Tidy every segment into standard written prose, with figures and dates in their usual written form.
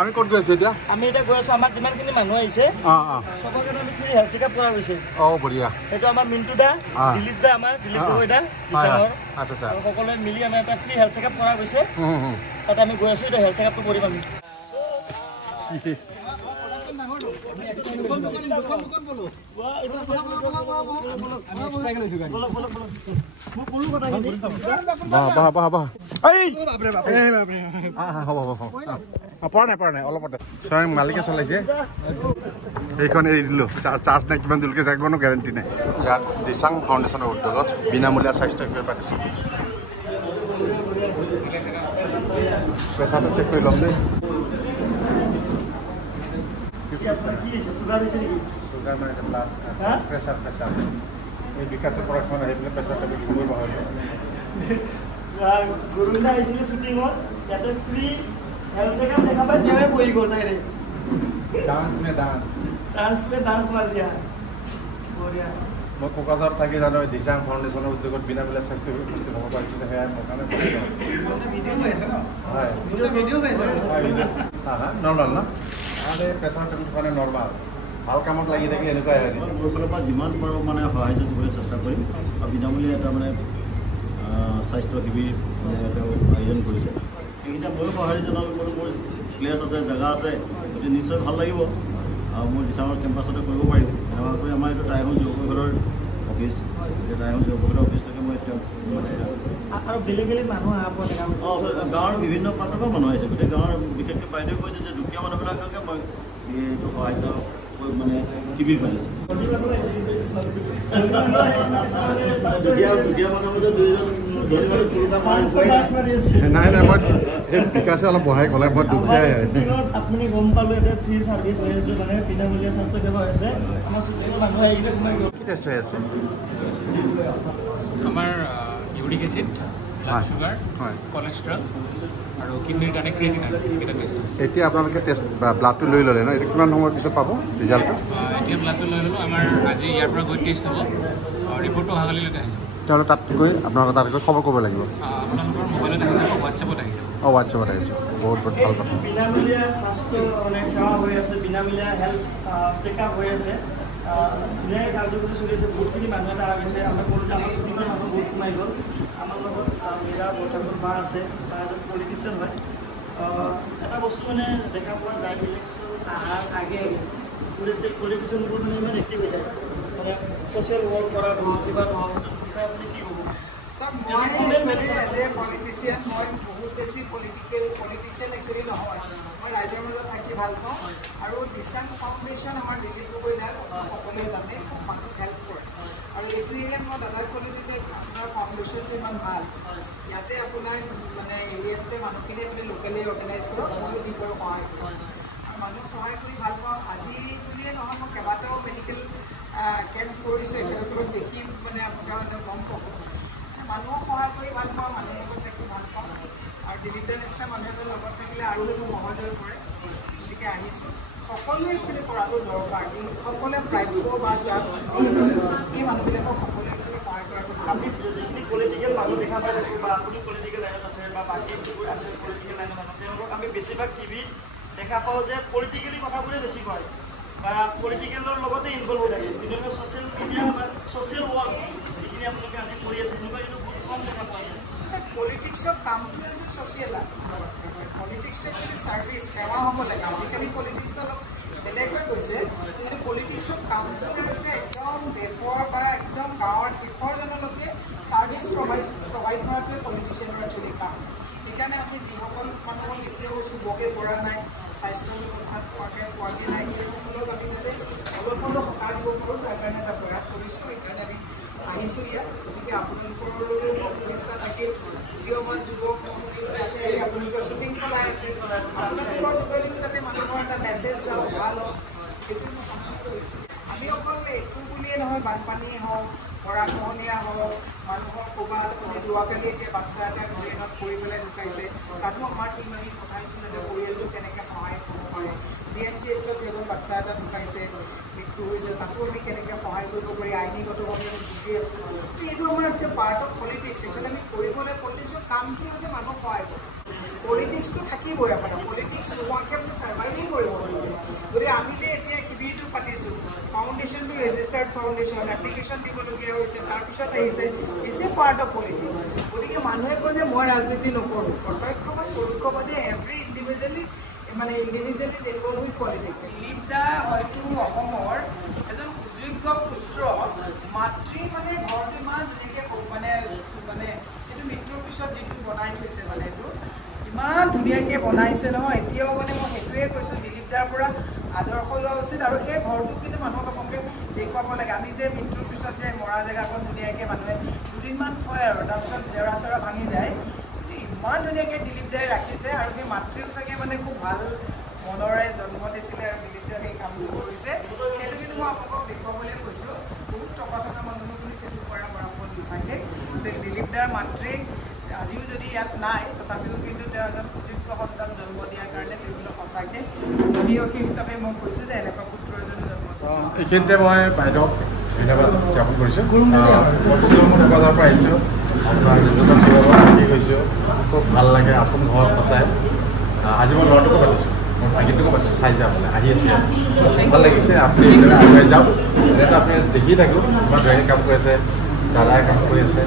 আমি ক'ত গৈ আছো এতিয়া আমি এটা গৈ আছো আমাৰ যিমানখিনি মানুহ আহিছে সবকে আমি ফ্ৰী হেল্থ চেকআপ কৰা গৈছে বঢ়িয়া এইটো আমাৰ মিন্টু দা দিলীপ দা আমাৰ দিলীপ গগৈ দা দিছাঙৰ আচ্ছা সকলোৱে মিলি আমি এটা ফ্ৰী হেল্থ চেকআপ কৰা গৈছে তাতে আমি গৈ আছো এটা হেল্থ চেকআপটো কৰিম আমি পৰা নাই অলপতে স্বয়ং মালিকে চলাইছে এইখন এৰি দিলোঁ চাৰ্জ নাই কিমান দিলকে যায় কোনো গেৰেণ্টি নাই ইয়াত দিচাং ফাউণ্ডেশ্যনৰ উদ্যোগত বিনামূলীয়া স্বাস্থ্য শিবিৰ পাতিছে প্ৰেছাৰটো চেক কৰি ল'ম দেই চুগাৰ মানে প্ৰেছাৰ এই বিকাশৰ প্ৰডাকশ্যন আহি পেলাই প্ৰেছাৰ টেবলেট খুবই বঢ়াই গুৰুদা আহিছিলে শ্বুটিঙত ইয়াতে ফ্ৰী হেল্থ চেকআপ দেখা পাই তেওঁৱে বহি গ'ল ডাইৰেক্ট চান্স মে ডান্স মাৰ দিয়া বঢ়িয়া মই কোকৰাঝাৰত থাকি জানো দিচাং ফাউণ্ডেশ্যনৰ উদ্যোগত বিনামূলীয়া স্বাস্থ্য শিবিৰ হ'ব পাৰিছোঁ সেয়াই মোৰ কাৰণে নৰ্মেল ন প্ৰেছাৰ টেবলেটৰ কাৰণে নৰ্মেল ভাল কামত লাগি থাকিলে এনেকুৱাই হয় মোৰ ফালৰ পৰা যিমান পাৰোঁ মানে সহায় দিবলৈ চেষ্টা কৰিম আৰু বিনামূলীয়া এটা মানে স্বাস্থ্য শিবিৰ মানে তেওঁ আয়োজন কৰিছে এইকেইটা ময়ো সঁহাৰি জনালোঁ মোৰ প্লেচ আছে জেগা আছে গতিকে নিশ্চয় ভাল লাগিব আৰু মই দিচাঙৰ কেম্পাছতে কৰিব পাৰিম এনেকুৱা কৰি আমাৰ এইটো টাইহোম যুৱ পৰিষদৰ অফিচ এতিয়া টাইহোম যুৱ পৰিষদৰ অফিচটোকে মই এতিয়া মানে গাঁৱৰ বিভিন্ন প্ৰান্তৰ পৰা মানুহ আহিছে গতিকে গাঁৱৰ বিশেষকৈ বাইদেৱে কৈছে যে দুখীয়া মানুহবিলাককে মই এইটো সাহায্য মানে শিবিৰ পাতিছে নাই মই বিকাশে অলপ বঢ়াই ক'লে মই দুখীয়াই আপুনি গম পালোঁ এটা ফ্ৰী চাৰ্ভিচ হৈ আছে মানে বিনামূলীয়া স্বাস্থ্য সেৱা হৈ আছে আমাৰ মানুহ আহিলে সোমাই গ'ল কি টেষ্ট হৈ আছে আমাৰ uric acid blood sugar cholesterol আৰু কিডনিৰ কাৰণে ক্ৰিয়েটিন এইকেইটা টেষ্ট এতিয়া আপোনালোকে টেষ্ট ব্লাডটো লৈ ল'লে ন এইটো কিমান সময়ৰ পিছত পাব ৰিজাল্টটো এতিয়া ব্লাডটো লৈ ল'লোঁ আমাৰ আজি ইয়াৰ পৰা গৈ টেষ্ট হ'ব ৰিপৰ্টটো অহাকালিলৈকে আহি যাব তেওঁলোকে তাত গৈ আপোনালোকে তাত গৈ খবৰ কৰিব লাগিব আপোনালোকৰ মোবাইলত আহি যাব হোৱাটছএপত আহি যাব হোৱাটছএপত আহিছোঁ বহুত ভাল কথা বিনামূলীয়া স্বাস্থ্য মানে সেৱা হৈ আছে বিনামূলীয়া হেল্থ চেকআপ হৈ আছে ধুনীয়াকৈ কাৰ্যসূচী চলি আছে বহুতখিনি মানুহ এটা আহিছে আমাৰ ক'লো যে আমাৰ শ্বুটিঙৰ মানুহ বহুত সোমাই গ'ল আমাৰ লগত মীৰা বৰঠাকুৰ বা আছে বা এজন পলিটিচিয়ান হয় এটা বস্তু মানে দেখা পোৱা যায় ইলেকশ্যন অহাৰ আগে পলিটিচিয়ানবোৰ মানে ইমান এক্টিভ হৈ যায় মানে ছ'চিয়েল ৱৰ্ক কৰা হওক কিবা হওক বিষয়ে আপুনি কি ক'ব মই এজ এ পলিটিচিয়ান মই বহুত বেছি পলিটিচিয়ান একচুৱেলি নহয় মই ৰাইজৰ মাজত থাকি ভাল পাওঁ আৰু দিচাং ফাউণ্ডেশ্যন আমাৰ দিলীপ গগৈ দাক সকলোৱে জানে খুব মানুহক হেল্প কৰে আৰু এইটো এৰিয়াত মই দাদাক ক'লোঁ যে আপোনাৰ ফাউণ্ডেশ্যনটো ইমান ভাল ইয়াতে আপোনাৰ মানে এৰিয়াটোতে মানুহখিনি আপুনি লোকেলি অৰ্গেনাইজ কৰক ময়ো যি কৰোঁ সহায় কৰোঁ আৰু মানুহক সহায় কৰি ভাল পাওঁ আজি বুলিয়ে নহয় মই কেইবাটাও মেডিকেল কেম্প কৰিছোঁ এখেতসকলক দেখি মানে আপোনালোকে গম পাব মানুহক সহায় কৰি ভাল পাওঁ মানুহৰ লগত থাকি ভাল পাওঁ আৰু দিলীপৰ নিচিনা মানুহ এজনৰ লগত থাকিলে আৰু সেইটো সহজ হৈ পৰে গতিকে আহিছোঁ সকলোৱে একচুৱেলি কৰাটো দৰকাৰ সকলোৱে প্ৰাপ্য বা যাক সেই মানুহবিলাকক সকলোৱে একচুৱেলি সহায় কৰাটো আমি যিখিনি পলিটিকেল মানুহ দেখা পাই থাকোঁ বা আপুনি পলিটিকেল লাইনত আছে বা বাকী যিবোৰ আছে পলিটিকেল লাইনৰ মানুহ তেওঁলোকক আমি বেছিভাগ টিভিত দেখা পাওঁ যে পলিটিকেলি কথাবোৰে বেছি কয় বা পলিটিকেলৰ লগতে ইনভলভ হৈ থাকে কিন্তু ছ'চিয়েল মিডিয়া বা ছ'চিয়েল ৱৰ্ক যিখিনি আপোনালোকে আজি কৰি আছে সেনেকুৱা কিন্তু বহুত কম দেখা পোৱা যায় পলিটিক্সৰ কামটোৱে হৈছে ছ'চিয়েল পলিটিক্সটো একচুৱেলি ছাৰ্ভিচ সেৱা হ'ব লাগে আজিকালি পলিটিক্সটো অলপ বেলেগ হৈ গৈছে কিন্তু পলিটিক্সৰ কামটোৱে হৈছে একদম দেশৰ বা একদম গাঁৱৰ শেষৰজনলৈকে ছাৰ্ভিচ প্ৰভাইড কৰাটোৱে পলিটিচিয়ানৰ একচুৱেলি কাম সেইকাৰণে আমি যিসকল মানুহক এতিয়াও চুবকে পৰা নাই স্বাস্থ্য ব্যৱস্থাত পোৱাকৈ নাই সেইসকলক আমি যাতে অলপ অলপ সকাহ দিব পাৰোঁ তাৰ কাৰণে এটা প্ৰয়াস কৰিছোঁ সেইকাৰণে আমি আহিছোঁ ইয়াত গতিকে আপোনালোকৰলৈও শুভেচ্ছা থাকিল উদীয়মান যুৱক যাতে আপোনালোকৰ শ্বুটিং চলাই আছে আপোনালোকৰ যোগেদিও যাতে মানুহৰ এটা মেছেজ যাওক ভাল হওক সেইটো মই কামনা কৰিছোঁ আমি অকল একো বুলিয়ে নহয় বানপানীয়ে হওক গৰাখহনীয়া হওক মানুহৰ ক'ৰবাত যোৱাকালি এতিয়া বাচ্ছা এটা ট্ৰেইনত পৰি পেলাই ঢুকাইছে তাতো আমাৰ টীম আমি পঠাইছোঁ যাতে পৰিয়ালটো কেনেকৈ সহায় কৰিব পাৰে GMCHত এজন বাচ্ছা এটা ঢুকাইছে মৃত্যু হৈছে তাকো আমি কেনেকৈ সহায় কৰিব পাৰি আইনীগতভাৱে আমি বুজি আছোঁ এইটো আমাৰ হৈছে পাৰ্ট অফ পলিটিক্স একচুৱেলি আমি কৰিবলৈ পলিটিক্সৰ কামটোৱে হৈছে মানুহক সহায় কৰে পলিটিক্সটো থাকিবই আপোনাৰ পলিটিক্স নোহোৱাকৈ আপুনি ছাৰ্ভাইভেই কৰিব নোৱাৰে গতিকে আমি যে এতিয়া শিবিৰটো পাতিছোঁ ফাউণ্ডেশ্যনটো ৰেজিষ্টাৰ্ড ফাউণ্ডেশ্যন এপ্লিকেশ্যন দিবলগীয়া হৈছে তাৰপিছত আহিছে it's a part of politics গতিকে মানুহে কয় যে মই ৰাজনীতি নকৰোঁ প্ৰত্যক্ষ বা পৰোক্ষভাৱে every individually involve with politics Dilip দা হয়তো অসমৰ এজন সুযোগ্য পুত্ৰ মাতৃ মানে ঘৰটো ইমান ধুনীয়াকৈ মানে সেইটো মৃত্যুৰ পিছত যিটো বনাই থৈছে মানে সেইটো ইমান ধুনীয়াকৈ বনাইছে নহয় এতিয়াও মানে মই সেইটোৱে কৈছোঁ দিলীপ দাৰ পৰা আদৰ্শ লোৱা উচিত আৰু সেই ঘৰটো কিন্তু মানুহক আপোনালোকে দেখুৱাব লাগে আমি যে মৃত্যুৰ পিছত যে মৰা জেগাখন ধুনীয়াকৈ মানুহে দুদিনমান থয় আৰু তাৰপিছত জেওৰা চেওৰা ভাঙি যায় ইমান ধুনীয়াকৈ দিলীপ দাই ৰাখিছে আৰু সেই মাতৃও চাগে মানে খুব ভাল মনৰে জন্ম দিছিলে আৰু দিলীপ দাই সেই কামটো কৰিছে সেইটো কিন্তু মই আপোনালোকক দেখুৱাবলৈ কৈছোঁ বহুত টকা থকা মানুহেও কিন্তু সেইটো কৰা পৰামৰ্শ নাথাকে দিলীপ দাৰ মাতৃ আজিও যদি ইয়াত নাই তথাপিও কিন্তু তেওঁ এজন সুযোগ্য সন্তান জন্ম দিয়াৰ কাৰণে তেওঁবিলাক সঁচাকৈ অভিয়সী হিচাপে মই কৈছোঁ যে এনেকুৱা পুত্ৰ এজনী জন্ম দিছে এইখিনিতে মই বাইদেউক ধন্যবাদ জ্ঞাপন কৰিছোঁ বজাৰৰ পৰা আহিছোঁ আপোনাৰ ৰিজৰ্টত থাকি গৈছোঁ খুব ভাল লাগে আপোন ঘৰত সঁচাই আজি মই ল'ৰাটোকো পাতিছোঁ মোৰ ভাগিনটোকো পাতিছোঁ চাই যাওঁ মানে আহি আছোঁ ভাল লাগিছে আপুনি এইবিলাক আগুৱাই যাওক এনেতো আপুনি দেখি থাকোঁ ইমান ধুনীয়াকৈ কাম কৰি আছে দাদাই কাম কৰি আছে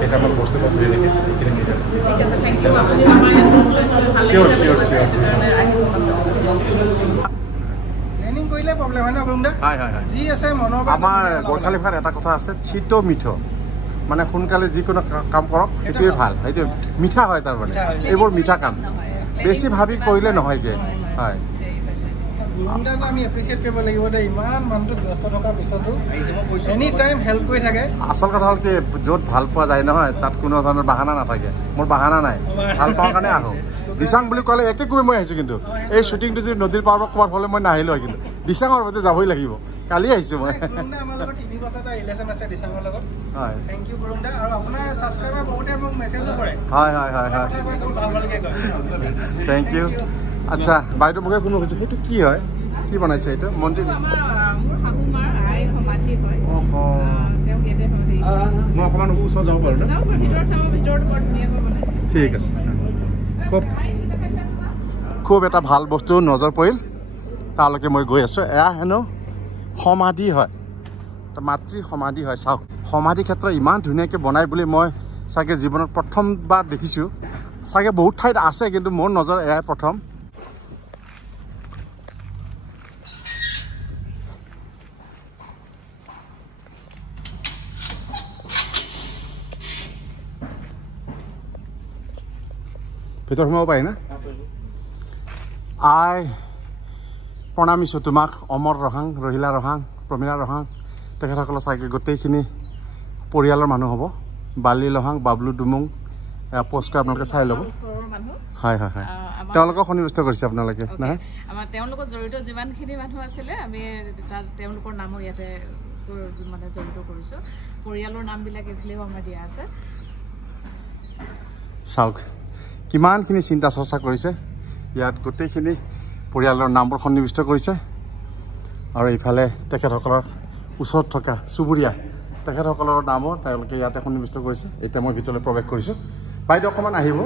কেইটামান বস্তু মই ধৰি ৰাখি এইখিনি চিয়'ৰ চিয়'ৰ চিয়'ৰ ট্ৰেইনিং কৰিলে প্ৰব্লেম হয় ন বৰুণ দা হয় হয় হয় যি আছে মনৰ আমাৰ গোৰ্খালী ভাষাত এটা কথা আছে চিত মিঠ মানে সোনকালে যিকোনো কাম কৰক সেইটোৱে ভাল সেইটো মিঠা হয় তাৰমানে এইবোৰ মিঠা কাম বেছি ভাবি কৰিলে নহয়গৈ হয় বৰুণদাকো আমি এপ্ৰিচিয়েট কৰিব লাগিব দে ইমান মানুহটো ব্যস্ত থকাৰ পিছতো এনি টাইম হেল্প কৰি থাকে আচল কথা হ'ল কি য'ত ভাল পোৱা যায় নহয় তাত কোনো ধৰণৰ বাহানা নাথাকে মোৰ বাহানা নাই ভাল পাওঁ কাৰণে আহোঁ দিচাং বুলি ক'লে একে কৈ মই আহিছোঁ কিন্তু এই শ্বুটিংটো যদি নদীৰ পাৰত ক'ৰবাত হ'লে মই নাহিলোঁ হয় কিন্তু দিচাঙৰ সৈতে যাবই লাগিব কালি আহিছোঁ মই আমাৰ লগত 3 বছৰ এটা ৰিলেশ্যন আছে দিচাঙৰ লগত হয় থেংক ইউ বৰুণ দা আৰু আপোনাৰ ছাবস্ক্ৰাইবাৰ বহুতে মোক মেছেজো কৰে হয় হয় হয় হয় বহুত ভাল ভালকৈ কয় থেংক ইউ আচ্ছা বাইদেউ মোকে কোনো কৈছে সেইটো কি হয় কি বনাইছে এইটো মন্দিৰ মই অকণমান ওচৰত যাব পাৰোঁ ঠিক আছে খুব খুব এটা ভাল বস্তু নজৰ পৰিল তালৈকে মই গৈ আছোঁ এয়া হেনো সমাধি হয় মাতৃৰ সমাধি হয় চাওক সমাধি ক্ষেত্ৰ ইমান ধুনীয়াকৈ বনাই বুলি মই চাগে জীৱনত প্ৰথমবাৰ দেখিছোঁ চাগে বহুত ঠাইত আছে কিন্তু মোৰ নজৰ এয়াই প্ৰথম ভিতৰত সোমাব পাৰি না আই প্ৰণামিছোঁ তোমাক অমৰ ৰহাং ৰহিলা ৰহাং প্ৰমীলা ৰহাং তেখেতসকলৰ চাগে গোটেইখিনি পৰিয়ালৰ মানুহ হ'ব বালি ৰহাং বাবলু ডুমুং পষ্টটো আপোনালোকে চাই ল'ব হয় হয় হয় তেওঁলোকক সন্নিৱিষ্ট কৰিছে আপোনালোকে নহয় আমাৰ তেওঁলোকৰ জড়িত যিমানখিনি মানুহ আছিলে আমি তাত তেওঁলোকৰ নামো ইয়াতে মানে জড়িত কৰিছোঁ পৰিয়ালৰ নামবিলাক এইফালেও আমাৰ দিয়া আছে চাওক কিমানখিনি চিন্তা চৰ্চা কৰিছে ইয়াত গোটেইখিনি পৰিয়ালৰ নামবোৰ সন্নিৱিষ্ট কৰিছে আৰু ইফালে তেখেতসকলৰ ওচৰত থকা চুবুৰীয়া তেখেতসকলৰ নামো তেওঁলোকে ইয়াতে সন্নিৱিষ্ট কৰিছে এতিয়া মই ভিতৰলৈ প্ৰৱেশ কৰিছোঁ বাইদেউ অকণমান আহিব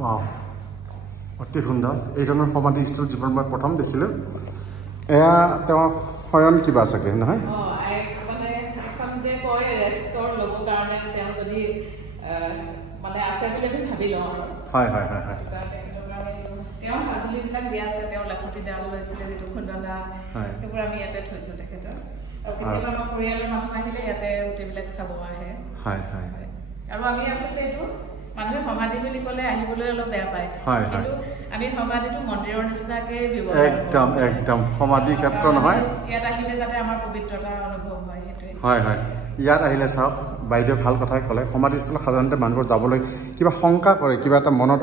ৱাও অতি সুন্দৰ এই ধৰণৰ সমাধিস্থল জীৱন মই প্ৰথম দেখিলোঁ এয়া তেওঁৰ শয়ন কিবা চাগে নহয় হয় হয় হয় হয় তেওঁ মাজুলীবিলাক দিয়া আছে তেওঁ লাখুটি ডাল লৈছিলে যিটো খুন্দনা সেইবোৰ আমি ইয়াতে থৈছোঁ তেখেতৰ আৰু কেতিয়াবা আমাৰ পৰিয়ালৰ মানুহ আহিলে ইয়াতে গোটেইবিলাক চাব আহে হয় হয় আৰু আমি আচলতে এইটো মানুহে সমাধি বুলি ক'লে আহিবলৈ অলপ বেয়া পায় কিন্তু আমি সমাধিটো মন্দিৰৰ নিচিনাকৈ ব্যৱহাৰ একদম একদম সমাধি ক্ষেত্ৰ নহয় ইয়াত আহিলে যাতে আমাৰ পবিত্ৰতা অনুভৱ হয় সেইটোৱে হয় হয় ইয়াত আহিলে চাওক বাইদেউ ভাল কথাই ক'লে সমাধিস্থলত সাধাৰণতে মানুহবোৰ যাবলৈ কিবা শংকা কৰে কিবা এটা মনত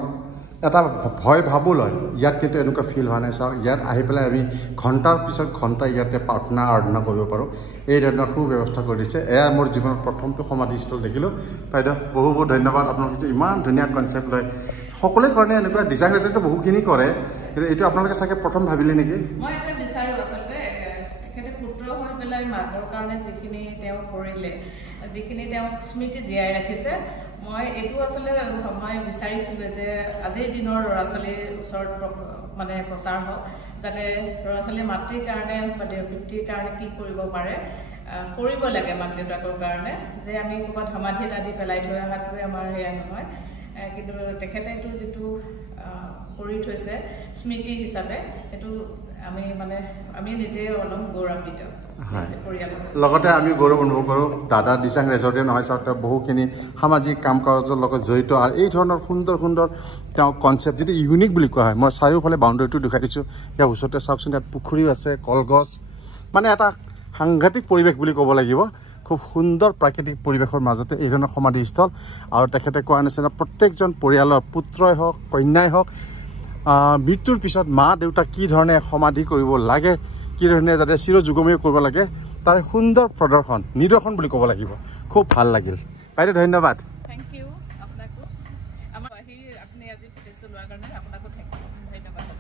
এটা ভয় ভাবো লয় ইয়াত কিন্তু এনেকুৱা ফিল হোৱা নাই চাওক ইয়াত আহি পেলাই আমি ঘণ্টাৰ পিছত ঘণ্টা ইয়াতে প্ৰাৰ্থনা আৰাধনা কৰিব পাৰোঁ এই ধৰণৰ সুব্যৱস্থা কৰি দিছে এয়া মোৰ জীৱনত প্ৰথমটো সমাধিস্থল দেখিলোঁ বাইদেউ বহু বহুত ধন্যবাদ আপোনালোকে ইমান ধুনীয়া কনচেপ্ট লয় সকলোৱে কাৰণে এনেকুৱা ডিজাইন ডিজাইনটো বহুখিনি কৰে কিন্তু এইটো আপোনালোকে চাগে প্ৰথম ভাবিলে নেকি মই এটা বিচাৰোঁ আচলতে তেখেতে পুত্ৰ হৈ পেলাই মাকৰ কাৰণে যিখিনি তেওঁ কৰিলে যিখিনি তেওঁ স্মৃতি জীয়াই ৰাখিছে মই এইটো আচলতে মই বিচাৰিছিলোঁ যে আজিৰ দিনৰ ল'ৰা ছোৱালীৰ ওচৰত মানে প্ৰচাৰ হওক যাতে ল'ৰা ছোৱালীয়ে মাতৃৰ কাৰণে বা পিতৃৰ কাৰণে কি কৰিব পাৰে কৰিব লাগে মাক দেউতাকৰ কাৰণে যে আমি ক'ৰবাত সমাধি এটা দি পেলাই থৈ অহাটোৱে আমাৰ সেয়া নহয় কিন্তু তেখেতে এইটো যিটো কৰি থৈছে স্মৃতি হিচাপে সেইটো আমি নিজে অলপ গৌৰৱান্বিত লগতে আমি গৌৰৱ অনুভৱ কৰোঁ দাদা দিচাং ৰেজৰ্টে নহয় চাওক তেওঁ বহুখিনি সামাজিক কাম কাজৰ লগত জড়িত আৰু এই ধৰণৰ সুন্দৰ সুন্দৰ তেওঁ কনচেপ্ট যিটো ইউনিক বুলি কোৱা হয় মই চাৰিওফালে বাউণ্ডেৰীটো দেখাই দিছোঁ ইয়াৰ ওচৰতে চাওকচোন ইয়াত পুখুৰীও আছে কলগছ মানে এটা সাংঘাতিক পৰিৱেশ বুলি ক'ব লাগিব খুব সুন্দৰ প্ৰাকৃতিক পৰিৱেশৰ মাজতে এই ধৰণৰ সমাধিস্থল আৰু তেখেতে কোৱা নিচিনা প্ৰত্যেকজন পৰিয়ালৰ পুত্ৰই হওক কন্যাই হওক মৃত্যুৰ পিছত মা দেউতাক কি ধৰণে সমাধি কৰিব লাগে কি ধৰণে যাতে চিৰযুগমীয় কৰিব লাগে তাৰ সুন্দৰ প্ৰদৰ্শন নিদৰ্শন বুলি ক'ব লাগিব খুব ভাল লাগিল বাইদেউ ধন্যবাদ থেংক ইউ আপোনাকো আমাৰ আপুনি আজি ফুটেজটো লোৱাৰ কাৰণে আপোনাকো থেংক ইউ ধন্যবাদ